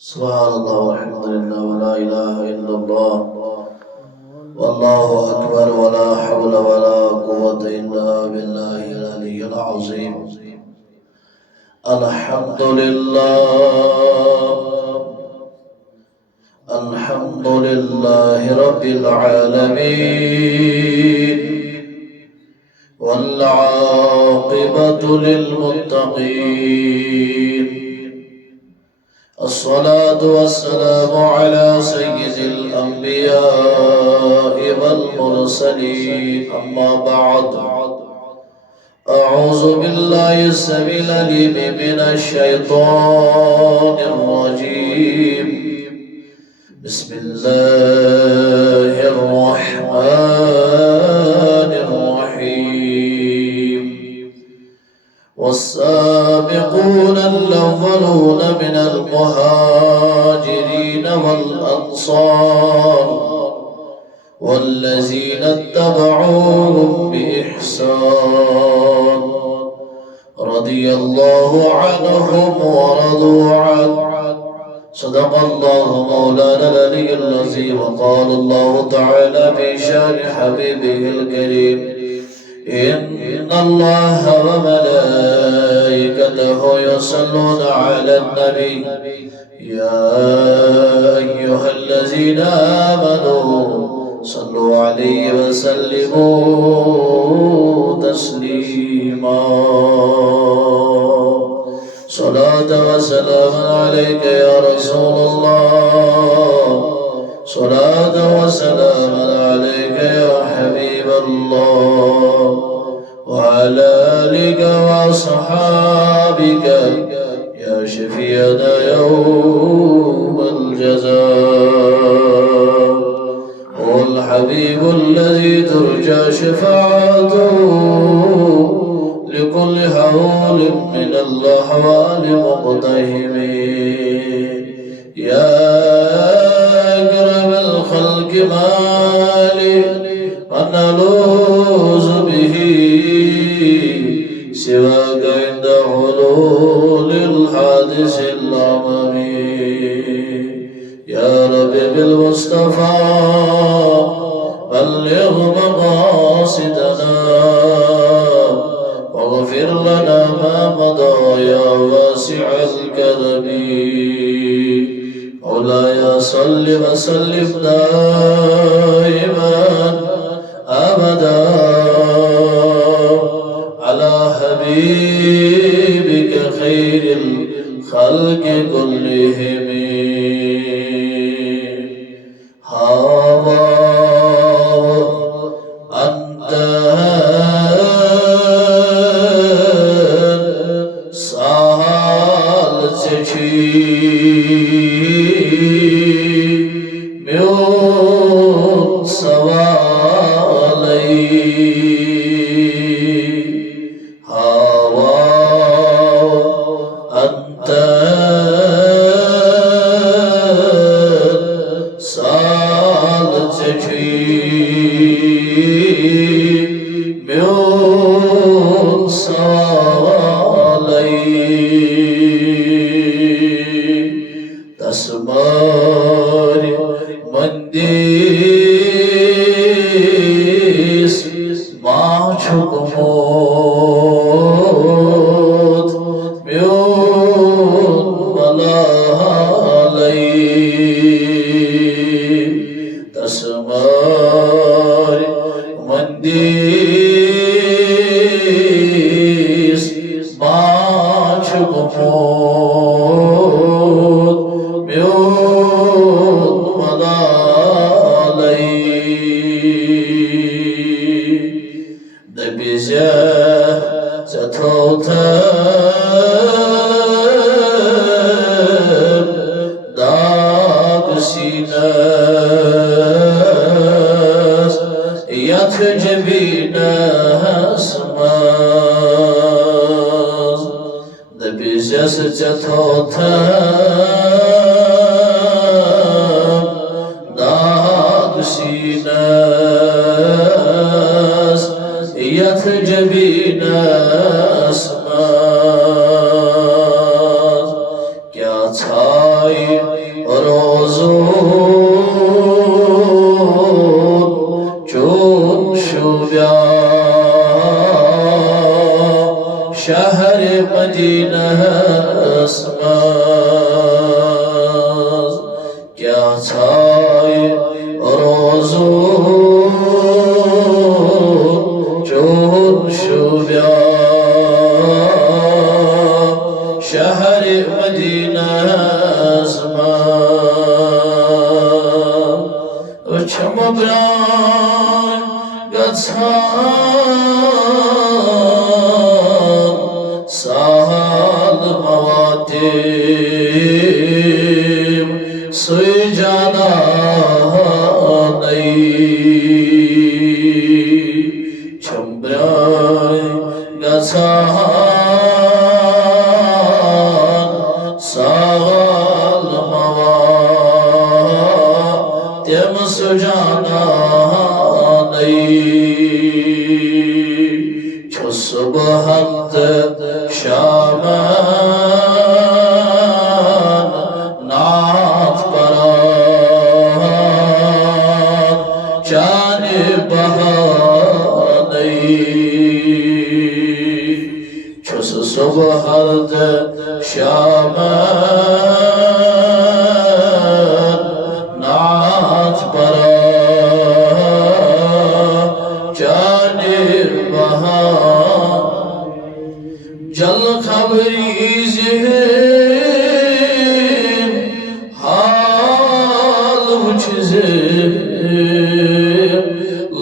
سبحان الله والحمد لله ولا إله إلا الله والله أكبر ولا حول ولا قوة إلا بالله العلي العظيم. الحمد لله رب العالمين والعاقبة للمتقين. الصلاة والسلام على سيد الأنبياء والمرسلين. أما بعد، أعوذ بالله السميع العليم من الشيطان الرجيم. بسم الله الرحمن الرحيم. والسابقون الأولون من المهاجرين والأنصار والذين اتبعوهم بإحسان رضي الله عنهم ورضوا عنه. صدق الله مولانا العلي العظيم. وقال الله تعالى في شان حبيبه الكريم: إن الله وملائكته يصلون على النبي يا أيها الذين آمنوا صلوا عليه وسلموا تسليما. صلاة وسلام عليك يا رسول الله، صلاة وسلام عليك يا حبيب الله، وعلى آلك وأصحابك يا شفيعنا يوم الجزاء. هو الحبيب الذي ترجى شفاعته لكل هول من الأحوال مقتحم. يا أكرم الخلق مالي من ألوذ به سواك عند حلول الحادث العممي. يا رب بالمصطفى بلغ مقاصدنا واغفر لنا ما مضى يا واسع الكرم. مولاي صل وسلم دائما أبدا على حبيبك خير الخلق كلهم. أنت سال میون سوالی هوا أنت سال میون سوالی تسمار مندیس ما چکمود میون ملالی. تسمار مندیس ما چکمود میون روزون چون شوبیا شهر مدینه اسماز کیا چھائے روزون چون شوبیا شهر مدینه اسماز وچم بران گتسان سال مواتیم سوی جانا نئی چم بران گتسان سال مواتیم سوی جانا چو صبحت شامان نعت پران جانب بہانی چو صبحت شامان نعت پران جل خبری زہن حال وچھ زہن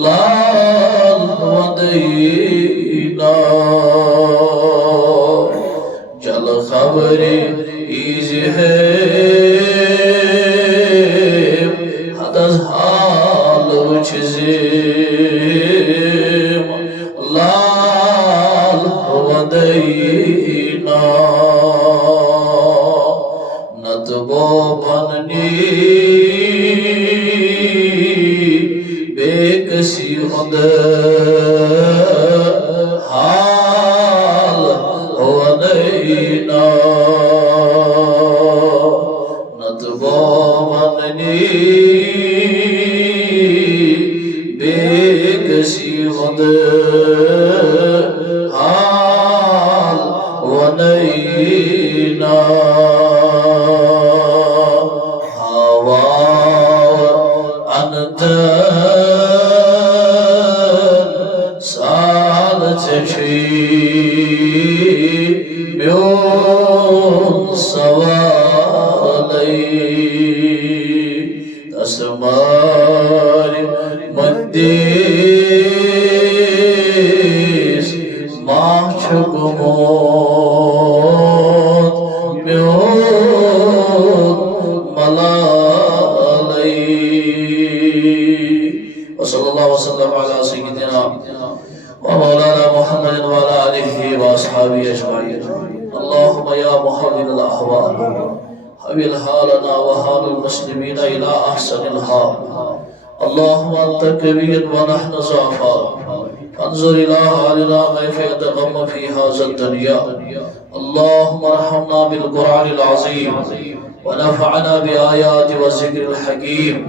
لال ودینا جل خبری زہن حدث حال وچھ زہن لال ودینا نتبو بننی بے کسی خود حال ودینا نتبو بننی بے کسی خود حال ونینا ہوا انت سال چشی میون سوالی تسمار مندیس ماچھگموت میون ملالی وصلی اللہ وسلم علی سیدنا ومولانا محمد وعلى آله وأصحابه أجمعين اللهم يا محول الأحوال حول حالنا وحال المسلمين إلى أحسن الحال اللهم أنت كبير ونحن ضعفاء فانظر إلى حالنا كيف يتغم في هذا الدنيا اللهم ارحمنا بالقرآن العظيم ونفعنا بآيات والذكر الحكيم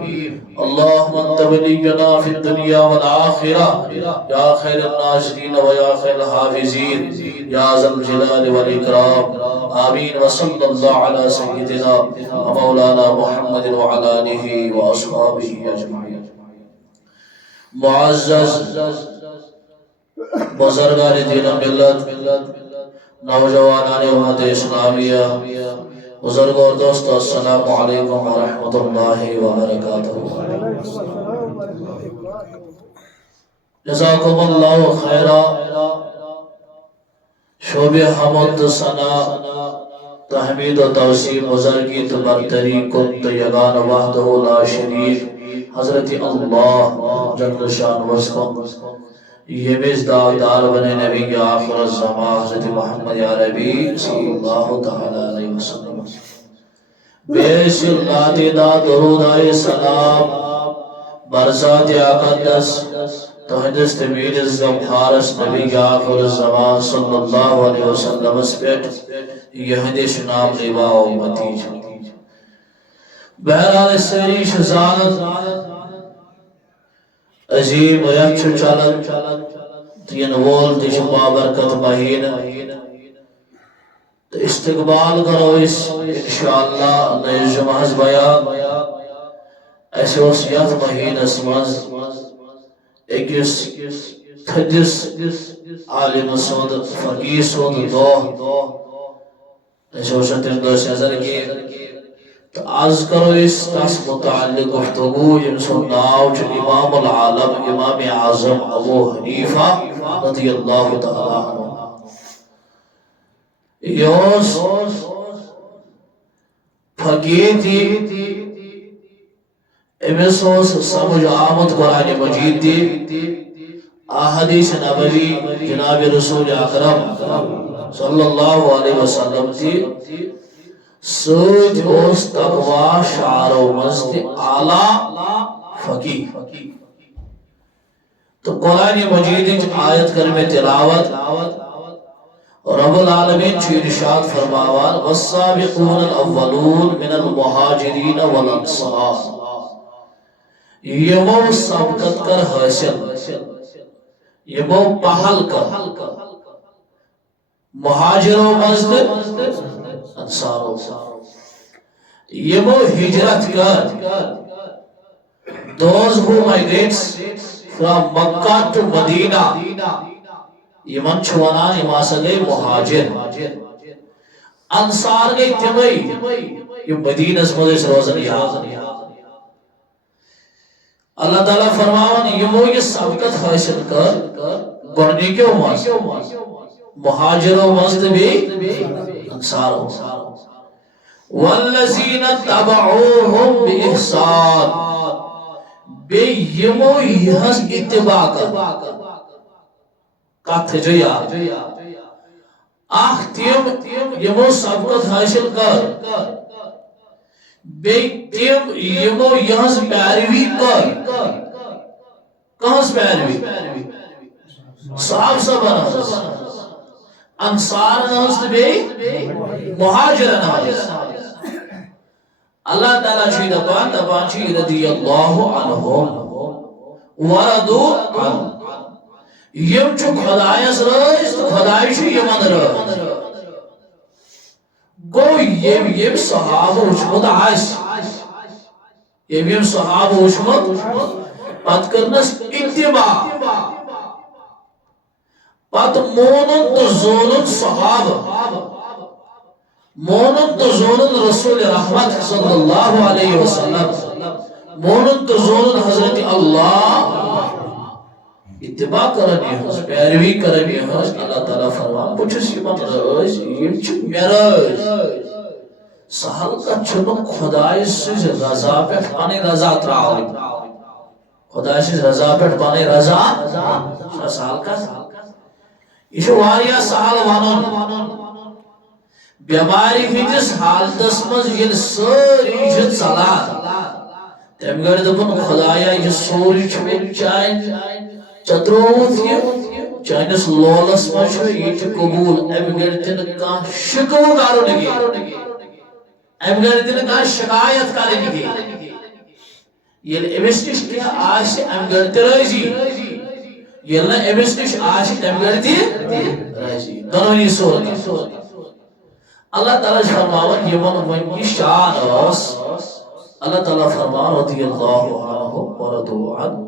اللهم انت ولينا في الدنيا والآخرة يا خير الناصرين ويا خير الحافظين يا ذا الجلال والإكرام آمين وصلى الله على سيدنا ومولانا محمد وعلى آله وأصحابه أجمعين معزز بزرگان دین و ملت نوجوانان امت اسلامیہ بزرگ اور دوستو السلام علیکم ورحمۃ اللہ وبرکاتہ جزاکم اللہ خیرہ شعب حمد ثنا تحمید و توسیع بزرگیت برتری کنت یگان وحدہ لا شریک حضرت اللہ جل شان وسکم یہ مزدار بنے نبی آخر الزمان حضرت محمد عربی صلی اللہ تعالی علیہ وسلم بیش اللہ دا درود آئے سلام برزات اقدس تحدث تمید الزمحارس نبی آخر الزمان صلی اللہ علیہ وسلم اسپیٹ یہ حدیث نام لیوا امتی بہرحال سری شزانت عظیم ریت چلن تین وول تش بابرکت مہین تو استقبال کرو اس انشاءاللہ نئیس جمعہ بیان ایسے اس یت مہینس مز اکس تھدس عالم سود فقیر سود دو ایسے اس تم دو سیزر کی تو آز کرو اس تاس متعلق گفتگو یم سن ناو چھ امام العالم امام اعظم ابو حنیفہ رضی اللہ تعالیٰ عنہ یوس فقیر تھی امس سمجھ آمد قرآن مجید تھی احادیث نبوی جناب رسول اکرم صلی اللہ علیہ وسلم تھی سوچ اس تقوی شعر و مزد اعلیٰ فقیر تو قرآن مجید آیت کرم تلاوت رب العالمین چھ ارشاد فرماوان والسابقون الاولون من المہاجرین والانصار یمو سبقت کر حاصل یمو پہل کر مہاجروں مزد انصاروں یمو ہجرت کر those who migrates from Makkah to Medina یمن چھوانان یما سا گئی مہاجر انصار گئی تمئی یم مدینس مدس روزن یاد اللہ تعالیٰ فرماوان یمو یہ سبقت حاصل کر گرنی کیوں ماز مہاجروں مزد بھی انصاروں والذین تبعوهم بإحسان بے یمو یہاں اتباع کر کتھ جیا آخ تیم یمو سبقت حاصل کر بے تیم یمو یہاں پیروی کر کہاں پیروی صاحب سب ناز انصار ناز بے مہاجر ناز اللہ تعالیٰ چھی دبان چھی رضی اللہ عنہم وردو عنہ یم چھ خدایس رئیس تو خدای چھ یمن رئیس گو یم صحابہ وچمت آس یم صحابہ وچمت پت کرنس اتباع پت مونن تو زونن صحابہ مونن تو زونن رسول رحمت صلی اللہ علیہ وسلم مونن تو زونن حضرت اللہ اتباع کرنی ہے پیروی کرنی ہے اللہ تعالیٰ فرمان پوچھس یمن رئیس یم چھ میرائیس سہل کا چھنو خدای سیز رضا پیٹ پانی رضا تراؤ خدای سیز رضا پیٹ پانی رضا سہل کا یہ واریا سہل وانون بیماری ہندس حالتس مز یل ساری چھ ژلان تم گھر دپن خدایا یہ سوری چھ چائن چتروت یہ چانس لولس مچ یہ قبول ام گھر تن کا شکو کارو نگی ام گھر تن کا شکایت کرے نگی یہ امس نش کیا آس ام گھر ترازی یہ نہ امس نش آس ام گھر تی رازی دونوں صورت اللہ تعالیٰ فرماون یمن ون یہ شان اس اللہ تعالیٰ فرمان رضی اللہ عنہ ورضوا عنہ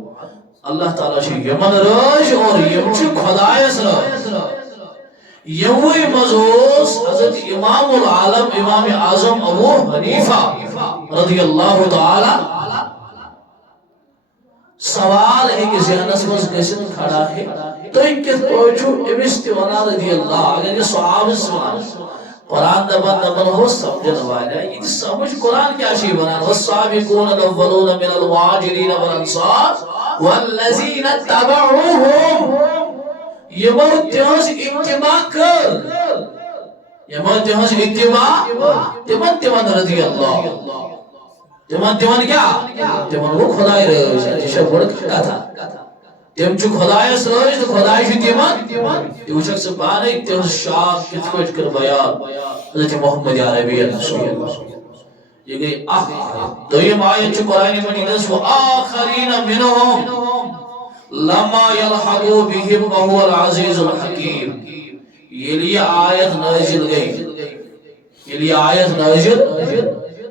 اللہ تعالیٰ چھ یمن راج اور یم چھ خدایس راج یوی مزوس حضرت امام العالم امام اعظم ابو حنیفہ رضی اللہ تعالیٰ سوال ہے کہ ذہنس مز گژھن کھڑا ہے تو کت پوچھو امس تہ ونان رضی اللہ اگر یہ صحابہ ونان قرآن دبن ہو سمجھن والا یہ سمجھ قرآن کیا چیز بنان والسابقون الاولون من المہاجرین والانصار والذین تبعوهم یمو تہنز اتباع کر یمو تہنز اتباع تمن رضی اللہ تمن کیا تمن وہ خدای رئیس جیسا بڑک تھا تم چھ خدایس رئیس تو خدای چھ تمن یہ وچھک سے بانے تہنز شان کت پٹ کر بیان حضرت محمد عربی یہ گئی دویم آیت چھ قرآن مجیدس وآخرین منہم لما یلحقو بہم وہو العزیز الحکیم یہ لیے آیت نازل گئی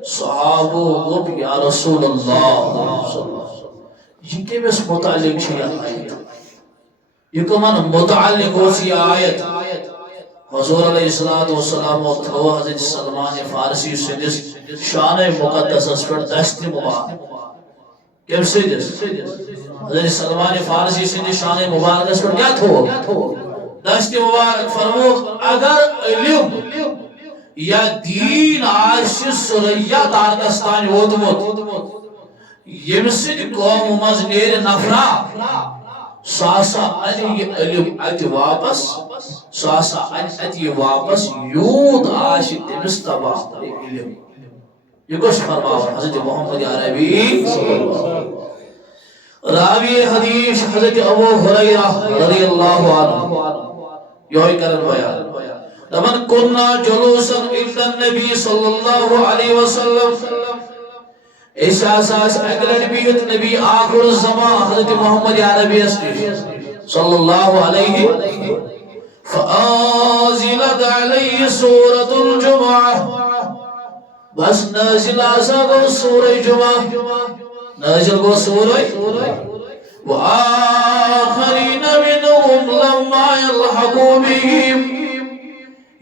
صحابو گب یا رسول اللہ یہ کمس متعلق چھ یہ آیت یہ کمن متعلق ہو سی آیت حضور علیہ السلام و تھو حضرت سلمان فارسی سندس شان مقدس اس پر دست مبارک کم سندس حضرت سلمان فارسی سندس شان مبارک اس پر کیا تھو دست مبارک فرمو اگر علم یا دین آشی سریا تارکستان وودمت یمسد قوم مز نیر نفرا ساسا علی علم ات واپس ساسا ات واپس یود آشی تمس تباہ علم یہ کچھ فرماؤ حضرت محمد عربی راوی حدیث حضرت ابو ہریرہ رضی اللہ عنہ یہ کرن بیان لمن كنا جلوسا عند النبي صلى الله عليه وسلم اساس اگلن بیت نبی آخر الزمان حضرت محمد عربی صلی اللہ علیہ فآزلت علیہ سورة الجمعہ بس نازل آسا گو سورة جمعہ نازل گو سورة وآخرین منهم لما يلحقوا بهم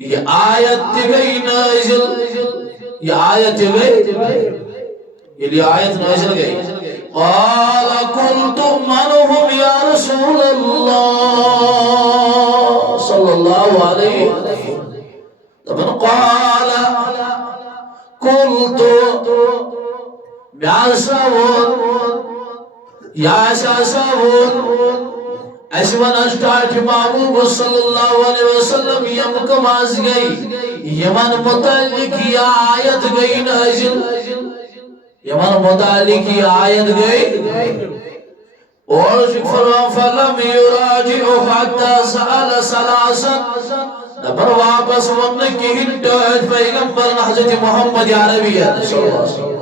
یہ آیت گئی نازل یہ آیت گئی یہ آیت نازل گئی قال قلت من هم یا رسول اللہ صلی اللہ علیہ وسلم قال قلت یا ساون اشوان اشتاٹ محبوب صلی اللہ علیہ وسلم یمکم آز گئی یمن متعلق یہ آیت گئی نازل یمن متعلق یہ آیت گئی اور فرما فلم یراجعو حتی سأل سلاسا نبر واپس ون کی ہنٹویت پیغمبر حضرت محمد عربی صلی اللہ علیہ وسلم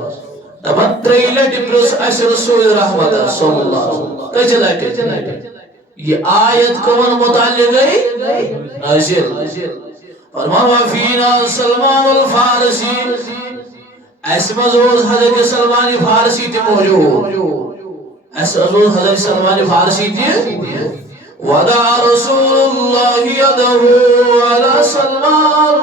نبر تریلٹ پرس اس رسول رحمت صلی اللہ علیہ وسلم کچھ یہ آیت کون متعلق گئی نازل فرمایا فینا سلمان الفارسی ایسے مزوز حضرت سلمان فارسی تی موجود ایسے مزوز حضرت سلمان فارسی تی ودع رسول اللہ یدہو علی سلمان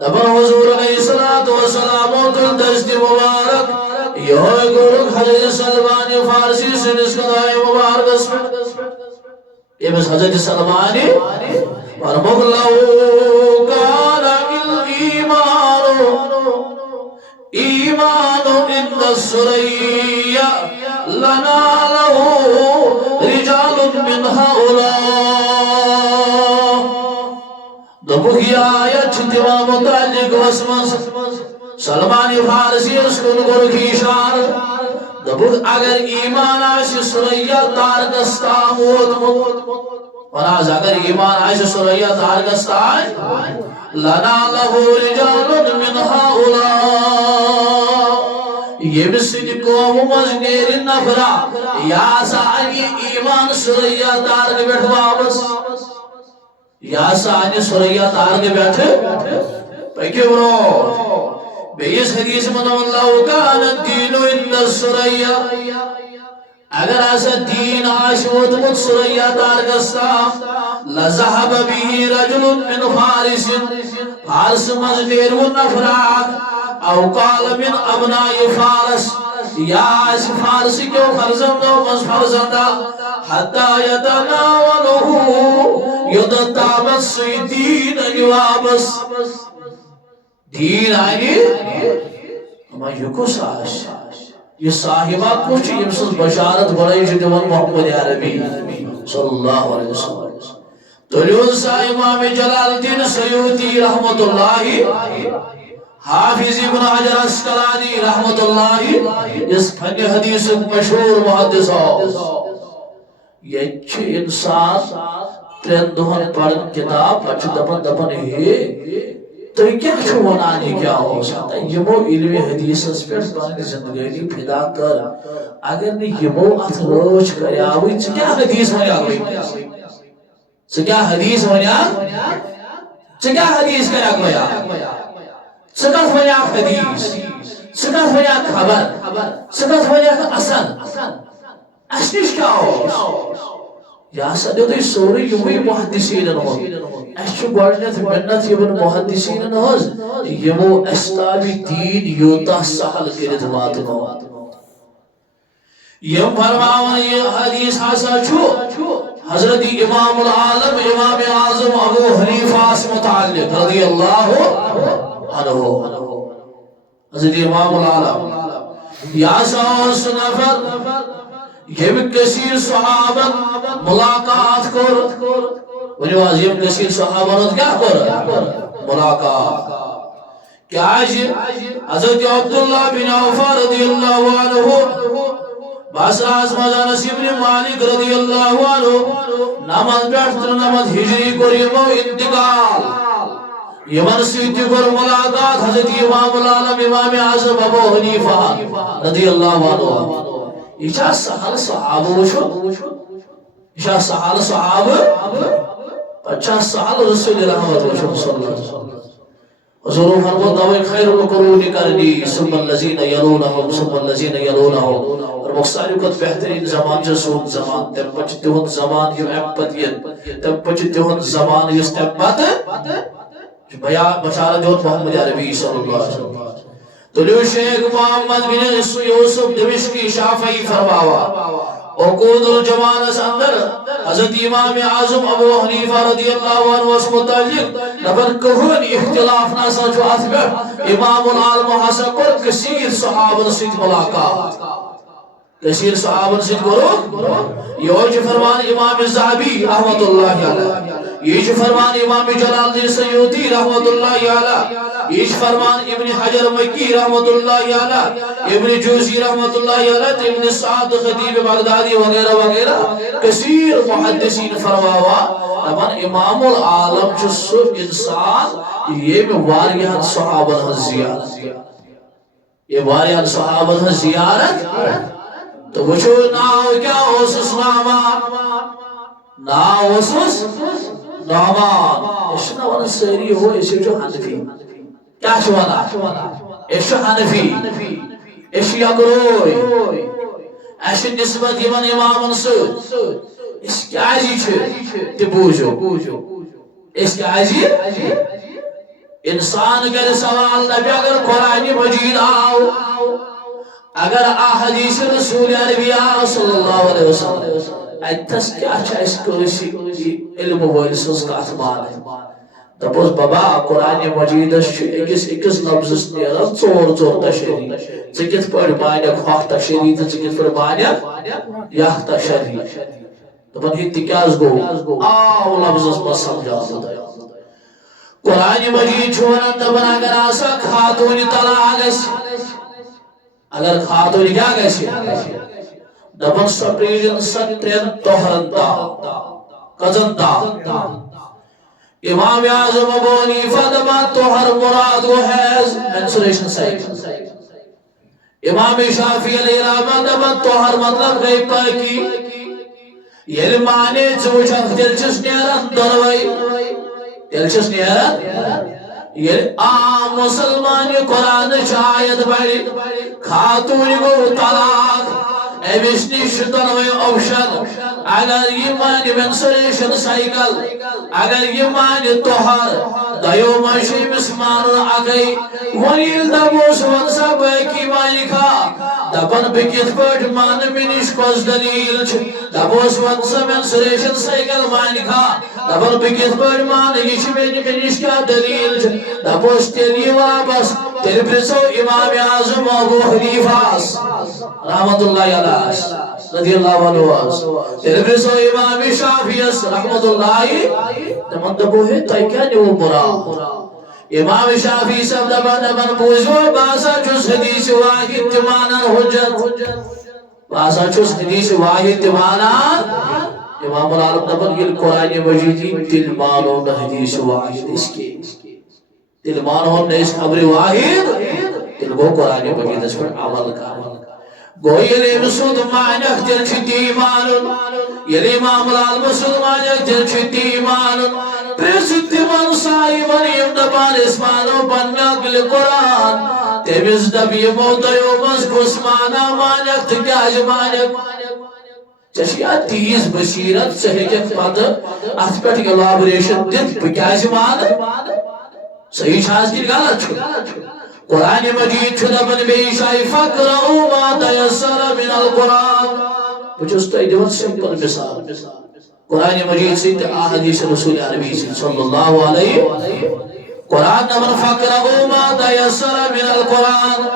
لبن حضور علیہ السلام دست مبارک یہ گرگ حضرت سلمان فارسی سے نسکتائی مبارک یہ بس حضرت سلمان فرمک لو کان الایمان ایمان عند السریہ لنا له رجال من هؤلاء دبک یہ آیت چھتوا متعلق وسمس سلمان فارسی اس کو نگر کی اشارت دبک اگر ایمان آشی سریہ تارکستان وناز اگر ایمان آشی سریہ تارکستان لنا لہو رجال من هؤلاء یہ بسید قوم مزنیر نفرہ یا سانی ایمان سریہ تارک بیٹھ واپس یا سانی سریہ تارک بیٹھ پیکے برو بیس حدیث من اللہ کان الدین ان السریہ اگر ایسا دین آشوت مت سریہ تارکستان لذہب بھی رجل من فارس فارس مزدیر و نفرات او قال من ابناء فارس یا اس فارس کیوں فرزند و مز فرزندہ حتی یتناولہو یدتابت سی دین جوابس دین آئینی اما یکو ساش یہ صاحبہ کچھ یمسز بشارت بڑائی جدوان محمد عربی صلی اللہ علیہ وسلم تلیون سا امام جلال الدین سیوطی رحمت اللہ حافظ ابن حجر اسقلانی رحمت اللہ اس فن حدیث مشہور محدث یہ چھے انسان ترین دہن پڑھن کتاب اچھ دپن تو کیا چھو ونان یہ کیا ہو سکتا ہے یمو علم حدیث اس پر پانی زندگی پیدا کر اگر نہیں یمو ات روچ کریاوی چھ کیا حدیث ونیا گئی چھ کیا حدیث ونیا چھ کیا حدیث کریا گیا چھ کت ونیا حدیث چھ کت ونیا خبر چھ کت ونیا اصل اسنش کیا ہو یا سدیو تو سوری یموی محدثین ہوں اسچو گوڑنیت منت یمن محدثین ہز یمو استابی دین یوتا سحل کرد واتنو یم فرماون یہ حدیث حسا چھو حضرت امام العالم امام اعظم ابو حنیفہ سے متعلق رضی اللہ عنہ حضرت امام العالم یا ساس نفر یم کثیر صحابت ملاقات کر ونواز یم کثیر صحابت کیا کر ملاقات کیا حضرت عبداللہ بن عوف رضی اللہ عنہ باسر آزمہ نصیب بن مالک رضی اللہ عنہ نماز بیٹھتر نماز ہجری کر یمو انتقال یمن سیتی کر ملاقات حضرت امام العالم امام اعظم ابو حنیفہ رضی اللہ عنہ یہ سہل صحابہ وچھو یہ سہل صحابہ اچھا سہل رسول رحمت وچھو صلی اللہ علیہ وسلم حضور فرمود نوے خیر القرون کرنی ثم الذین یلونہم ثم الذین یلونہم اور مقصد یکت بہترین زمان جسون زمان تم پچ تہن زمان یہ امپتیت تم پچ تہن زمان یہ تمت بشارت جو محمد عربی صلی اللہ علیہ وسلم تلیو شیخ محمد بن یوسف دمشقی شافعی فرماوا عقود الجمانس اندر حضرت امام اعظم ابو حنیفہ رضی اللہ عنہ اس متعلق نبر کہون اختلاف ناسا جو اثبت امام العالم حسن کر کثیر صحابہ سید ملاقات کثیر صحابہ سید کرو یہ فرمان امام الزعبی رحمت اللہ علیہ یہ فرمان امام جلال الدین سیوطی رحمت اللہ علیہ یہ فرمان ابن حجر مکی رحمت اللہ علیہ ابن جوزی رحمت اللہ علیہ ابن سعد خطیب بغدادی وغیرہ وغیرہ کثیر محدثین فرماوا اپن امام العالم جسو انسان یہ بھی واریان صحابہ زیارت یہ واریان صحابہ زیارت تو وچو ناو کیا اوسس ناو اوسس نامان اشنا وانا سری ہو اسی جو حنفی کیا شوانا اش حنفی اش یقروی اش نسبت یمن امام سود اس کی آجی چھے تبوجو اس کی آجی انسان کے سوال نبی اگر قرآن مجید آؤ اگر احادیث رسول عربی آؤ صلی اللہ علیہ وسلم ایتس کیا چھا اس کرسی علم ویلسز کا اتمان ہے دبوز بابا قرآن مجید اکس لفظ نیران چور تشریح چکت پر مانیک خواہ تشریح چکت پر مانیک یاہ تشریح دبن ہی تکیاز گو آو لفظ بس سمجھا ہوتا ہے قرآن مجید چھوڑن دبن اگر آسا خاتون طلاق اگر خاتون کیا گیسی دبن سپریجن سنترین توہرن دا قزن دا امام اعظم ابو حنیفہ دبن توہر مراد و حیض منسوریشن سائیکل امام شافعی علیہ الرحمہ دبن توہر مطلب گئی پاکی یہ معنی چوچن دلچس نیرن دروئی دلچس نیرن یہ عام مسلمان قرآن شاید بڑی خاتون کو طلاق ایوشنی شدنوی آپشن اگر یہ معنی منسوریشن سائیکل اگر یہ معنی توہر دیو ماشی مسمان آگئی ونیل دبوس ونسا بیکی معنی کھا دبن بکت پٹ مان منش کس دلیل دبوس ونسا منسوریشن سائیکل معنی کھا دبن بکت پٹ مان یش منش کیا دلیل دبوس تیلی واپس تیل پرسو امام اعظم ابو حنیفہ رحمت اللہ علیہ رضی اللہ عنہ تیل پرسو امام شافعی رحمت اللہ تمہن دبو ہے تائی کیا نیو برا امام شافعی سب دبن بوزو باسا چوس حدیث واحد تمانا حجت باسا چوس حدیث واحد تمانا امام العالم دبن یہ قرآن مجیدی تل معلوم حدیث واحد اس کے تیل مانو نیس خبر واحد تیل گو قرآن مجید اس پر عمل کر گو یلی مسود معنیق تیل چھتی ایمانن یلی امام العالمسود معنیق تیل چھتی ایمانن پریسد من صاحبن یمدبان اسمانو بنیاقل قرآن تیمیز دبی موتیو مز کسمانا معنیق تکیاج معنیق چشیا تیز بصیرت سہجت پتہ ات پہ الابریشن دت بکیاز مان صحیح چھاس کی غلط قرآن مجید دپن بیٚیہِ جایہِ فقرؤ ما تیسر من القرآن بہٕ چھُس تۄہہِ دِوان سمپل مثال قرآن مجید سۭتۍ تہٕ احادیث رسول عربی سۭتۍ صلی اللہ علیہ قرآن دپن فقرؤ ما تیسر من القرآن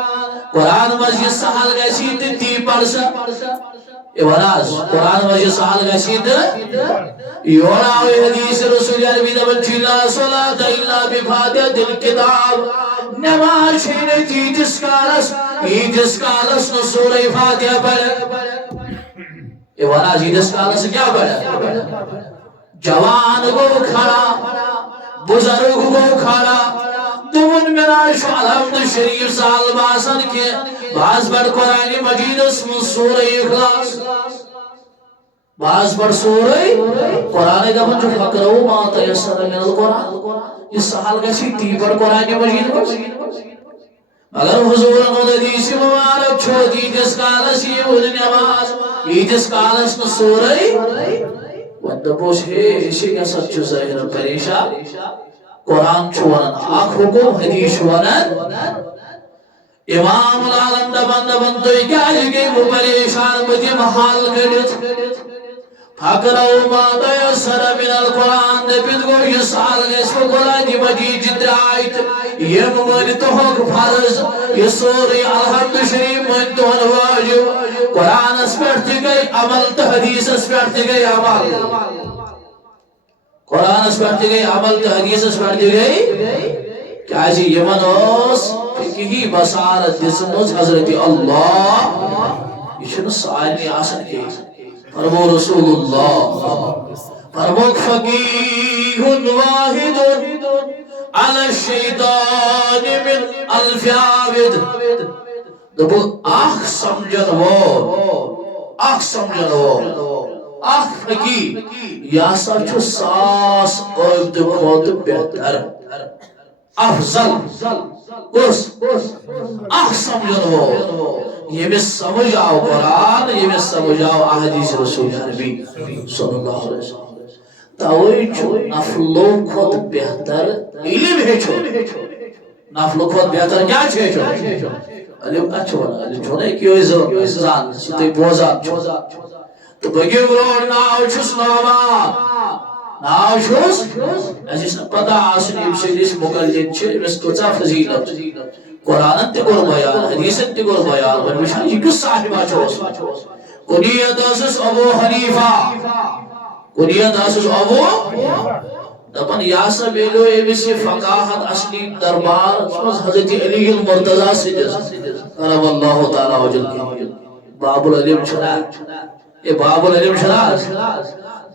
قرآن منٛز یہِ سہل گژھی تہٕ تی پَر سا وناز قرآن مجید سہل گژھی تہٕ یور آو حدیث رسول عربی دپن لا صلاة الا بفاتحة الكتاب نماز چھنہ تیتس کالس نہ سورہ فاتحہ پڑھ یہ وناز یتس کالس کیا پڑھ جوان گو کھڑا بزرگ گو کھڑا دون میرا شو الحمد شریف سال باسن کے باز بڑھ قرآن مجید اسم سورہ اخلاص باز بڑھ سورہ قرآن دپن جو فقرؤ ما تیسر من القرآن یہ سہل گژھی تی پڑھ قرآن مجید مگر حضور حدیث مبارک چھو تیتس کالس یہ ون نماز تیتس کالس نہ سورہ ون دپوس ہے اسی کا سچ ظاہر پریشان قرآن چھو ونن اخ حکم حدیث ونن امام العالم دپن تو کیا گئی وہ پریشان بتیم حال کڑت فقرؤ ما تیسر من القرآن دپت گو یہ سال گیس کو قرآن مجید جدرائیت یہ ممن توہک فرض یہ سوری الحمد شریف من توہن واجب قرآن اس پڑھتی گئی عمل تو حدیث اس پڑھتی گئی عمل قرآن اس پڑھتی گئی عمل تو حدیث اس پڑھتی گئی کیا جی یہ منوس فقہی بصارت دسموز حضرت اللہ یہ شنو سائنی آسن کی فرمو رسول اللہ فرموک فقیہ واحد علی الشیطان من الف عابد دبو آخ سمجھن وہ آخ فقیہ یا سا چھو ساس عبد خود بہتر افضل کس آخ سمجھن وہ یہ میں سمجھ آؤ قرآن یہ میں سمجھ آؤ احادیث رسول عربی صلی اللہ علیہ وسلم تاوئی چھو نفلو خود بہتر علم ہے چھو نفلو خود بہتر کیا چھو علم اچھو علم چھو نہیں کیوں زان ستے بوزان چھو تو بگی برور ناو چھس ناو چھس ایسی پتہ آسنی بسیلیس مقلد چھے اس کچا فضیلت قرآن تے گر بیان حدیث تے گر بیان ونوشان یہ کس صاحبہ چھوس کنیت اسس ابو حنیفہ کنیت اسس ابو دپن یاسا بیلو ایمیسی فقاہت اصلی دربار حضرت علی المرتضی سجس کرم اللہ تعالی وجل کی باب العلم شراج یہ باب العلم شراج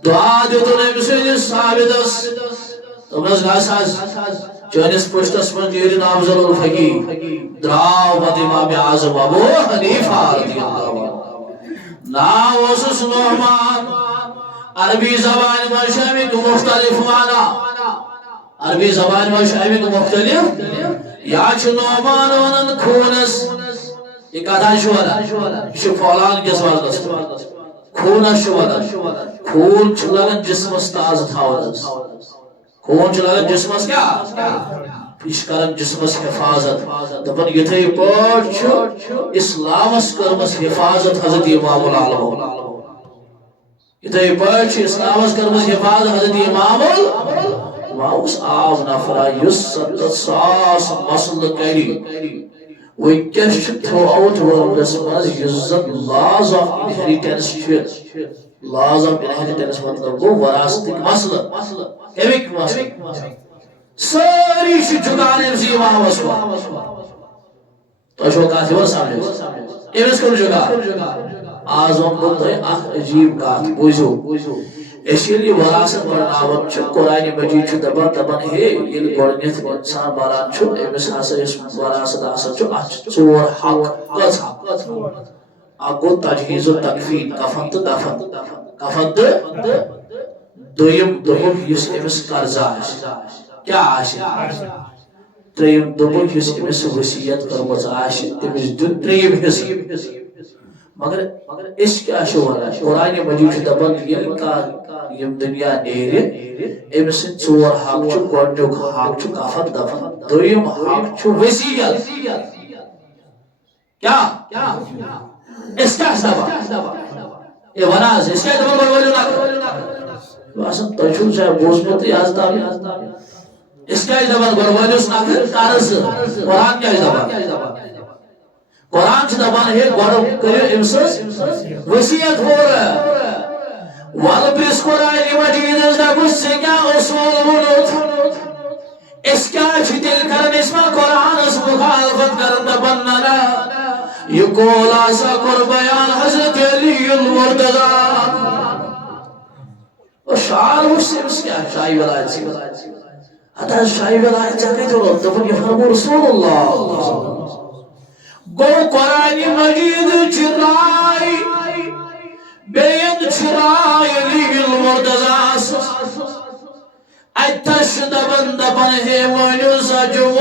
دعا دیتو نے مسئلہ ثابت اس تمہز گاساز چونس پشتس من جیرین افضل الفقی دراو مد امام اعظم ابو حنیفہ رضی اللہ عنہ ناو اسس نعمان عربی زبان میں شامل مختلف معنی عربی زبان میں شامل مختلف یا چھ نعمان ونن خونس یہ کہتا شوالا فولان کس وزنس خونس شوالا خون چھ لگن جسمس تاز تھاونس خون چھ لگن جسمس کیا پیش کرن جسمس حفاظت دپن یتھے پاٹ چھ اسلامس کرمس حفاظت حضرت امام العالم یتھے پاٹ چھ اسلامس کرمس حفاظت حضرت امام واؤس آو نفرا یسد ساس مسل کری وکیش throughout world's was یزد laws of inheritance laws of inheritance مطلب وہ وراثتک مسل ایک مسل ساری جگانے سے امام وسوا تو شو کہتے ہیں سامنے ایمس کو جگہ آزم بولتے ہیں عجیب بات بوجھو اسیلی وراثت پرناون چھ قرآن مجید چھ دبان ہے یل گوڑنیت انسان باران چھ امس ہسا اس وراثت آسا چھ اچھ ژور حق کس حق اگو تجہیز و تکفین کفن تو دفن کفن تو دویم دوم یس امس قرض آس کیا آس تریم دوم یس امس وصیت کرمز آس تمس دیت تریم حصہ مگر اس کیا شو ونان قرآن مجید چھ دبان یل کا یم دنیا نیرِ امس ژور حق چھ گوڑنیک حق چھ کفن دفن دویم حق چھ وصیت کیا اس کیا دبان یہ وناز اس کیا دبان بڑھولیو ناکر واسن تجھو چاہے بوزمتی آز دامی اس کیا دبان بڑھولیو ناکر کارس قرآن کیا دبان قرآن چھ دبان ہے گوڑو کریو امسس وصیت ہو رہا والبس قرآن مجید از نبس سے کیا اصول ونوت اس کیا چھتل کرن اسما قرآن اس مخالفت کرن بننا یہ قول آسا کر بیان حضرت علی المرتضی اور شعر اس کیا شاہی ولایت سی حتی شاہی ولایت جاکے جو دفن یہ فرمو رسول اللہ گو قرآن مجید چرائی بین چرائی علی المرتضی اتش دبن ہے مونیو سا جو